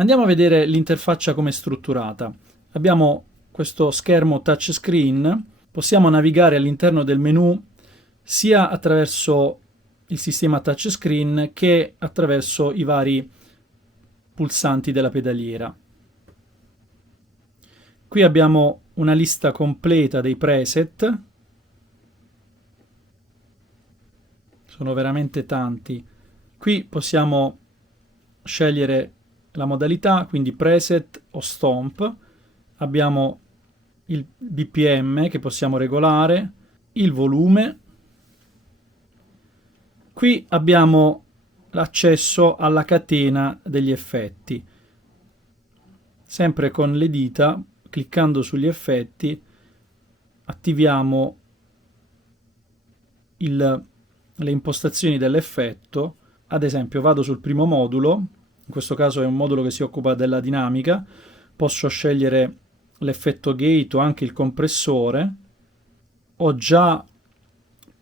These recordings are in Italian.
Andiamo a vedere l'interfaccia come è strutturata. Abbiamo questo schermo touchscreen, possiamo navigare all'interno del menu sia attraverso il sistema touchscreen che attraverso i vari pulsanti della pedaliera. Qui abbiamo una lista completa dei preset, sono veramente tanti. Qui possiamo scegliere la modalità, quindi preset o stomp. Abbiamo il BPM che possiamo regolare, il volume. Qui abbiamo l'accesso alla catena degli effetti. Sempre con le dita, cliccando sugli effetti, attiviamo le impostazioni dell'effetto. Ad esempio, vado sul primo modulo, in questo caso è un modulo che si occupa della dinamica, posso scegliere l'effetto gate o anche il compressore. Ho già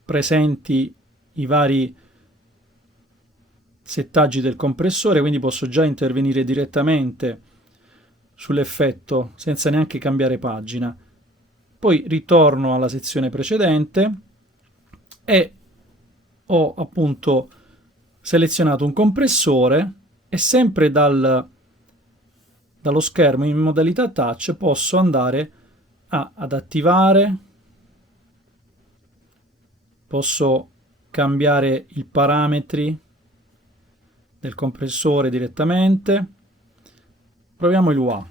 presenti i vari settaggi del compressore, quindi posso già intervenire direttamente sull'effetto senza neanche cambiare pagina. Poi ritorno alla sezione precedente e ho appunto selezionato un compressore e sempre dallo schermo in modalità touch posso andare ad attivare, posso cambiare i parametri del compressore direttamente. Proviamo il wah.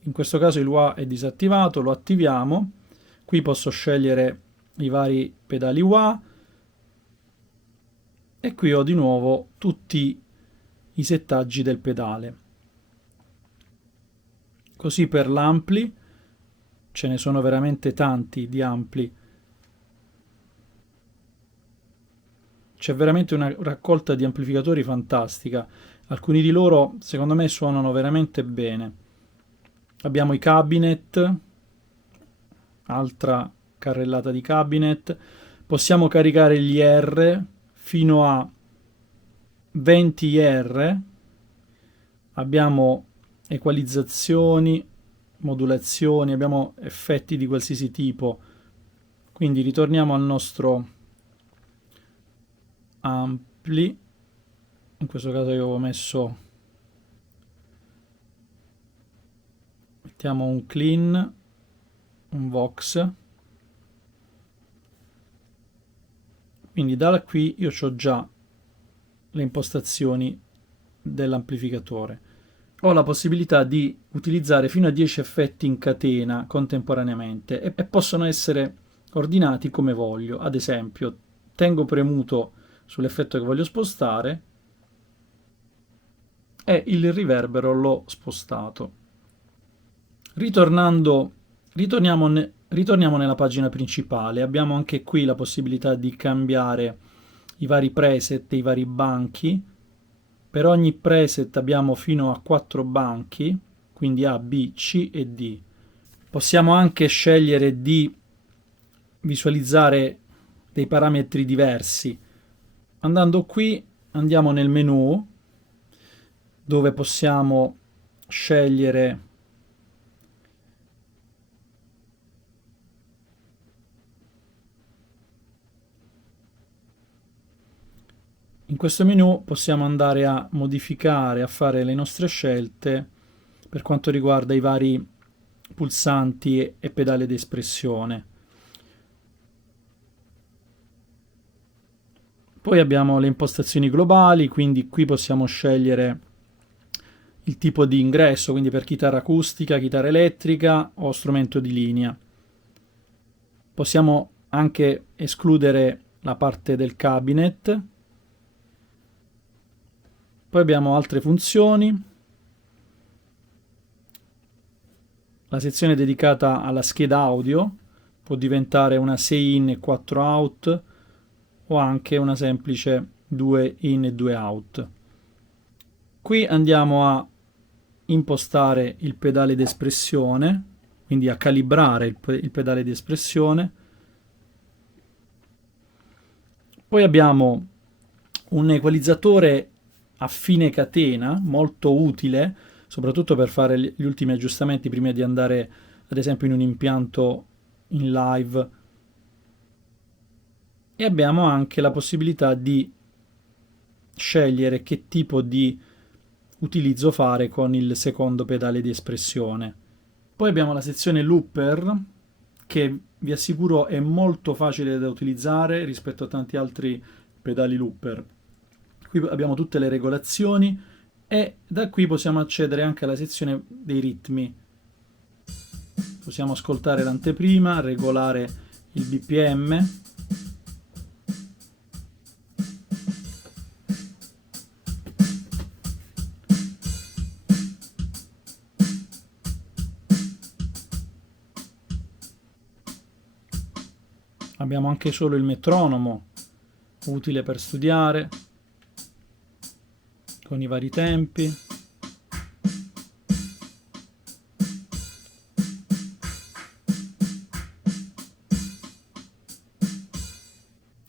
In questo caso il wah è disattivato, lo attiviamo. Qui posso scegliere i vari pedali wah e qui ho di nuovo tutti i settaggi del pedale. Così per l'ampli, ce ne sono veramente tanti di ampli. C'è veramente una raccolta di amplificatori fantastica. Alcuni di loro, secondo me, suonano veramente bene. Abbiamo i cabinet, altra carrellata di cabinet. Possiamo caricare gli R fino a 20 R. Abbiamo equalizzazioni, modulazioni, abbiamo effetti di qualsiasi tipo. Quindi ritorniamo al nostro ampli. In questo caso io avevo mettiamo un clean, un vox. Quindi da qui io ho già le impostazioni dell'amplificatore. Ho la possibilità di utilizzare fino a 10 effetti in catena contemporaneamente e possono essere ordinati come voglio. Ad esempio, tengo premuto sull'effetto che voglio spostare e il riverbero l'ho spostato. Ritorniamo nella pagina principale. Abbiamo anche qui la possibilità di cambiare i vari preset, i vari banchi. Per ogni preset abbiamo fino a 4 banchi, quindi A, B, C e D. Possiamo anche scegliere di visualizzare dei parametri diversi. Andando qui andiamo nel menu dove possiamo scegliere in questo menu possiamo andare a modificare, a fare le nostre scelte per quanto riguarda i vari pulsanti e pedale di espressione. Poi abbiamo le impostazioni globali, quindi qui possiamo scegliere il tipo di ingresso, quindi per chitarra acustica, chitarra elettrica o strumento di linea. Possiamo anche escludere la parte del cabinet. Poi abbiamo altre funzioni. La sezione dedicata alla scheda audio può diventare una 6 in e 4 out o anche una semplice 2 in e 2 out. Qui andiamo a impostare il pedale di espressione, quindi a calibrare il pedale di espressione. Poi abbiamo un equalizzatore a fine catena, molto utile, soprattutto per fare gli ultimi aggiustamenti prima di andare, ad esempio, in un impianto in live. E abbiamo anche la possibilità di scegliere che tipo di utilizzo fare con il secondo pedale di espressione. Poi abbiamo la sezione looper, che vi assicuro è molto facile da utilizzare rispetto a tanti altri pedali looper. Qui abbiamo tutte le regolazioni e da qui possiamo accedere anche alla sezione dei ritmi. Possiamo ascoltare l'anteprima, regolare il BPM. Abbiamo anche solo il metronomo, utile per studiare, con i vari tempi.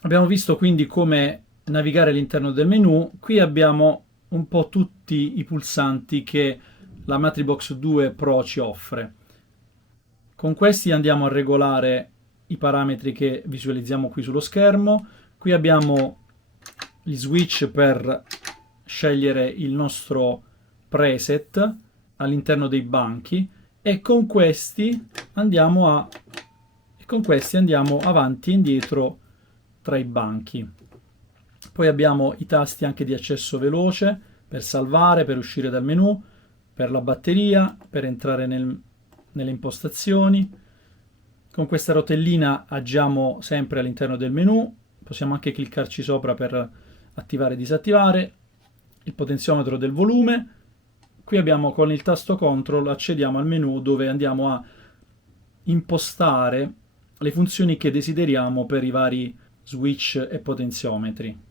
Abbiamo visto quindi come navigare all'interno del menu. Qui abbiamo un po' tutti i pulsanti che la Matribox 2 Pro ci offre. Con questi andiamo a regolare i parametri che visualizziamo qui sullo schermo. Qui abbiamo gli switch per scegliere il nostro preset all'interno dei banchi e con questi andiamo avanti e indietro tra i banchi. Poi abbiamo i tasti anche di accesso veloce per salvare, per uscire dal menu, per la batteria, per entrare nelle impostazioni. Con questa rotellina agiamo sempre all'interno del menu, possiamo anche cliccarci sopra per attivare e disattivare, il potenziometro del volume. Qui abbiamo con il tasto CTRL accediamo al menu dove andiamo a impostare le funzioni che desideriamo per i vari switch e potenziometri.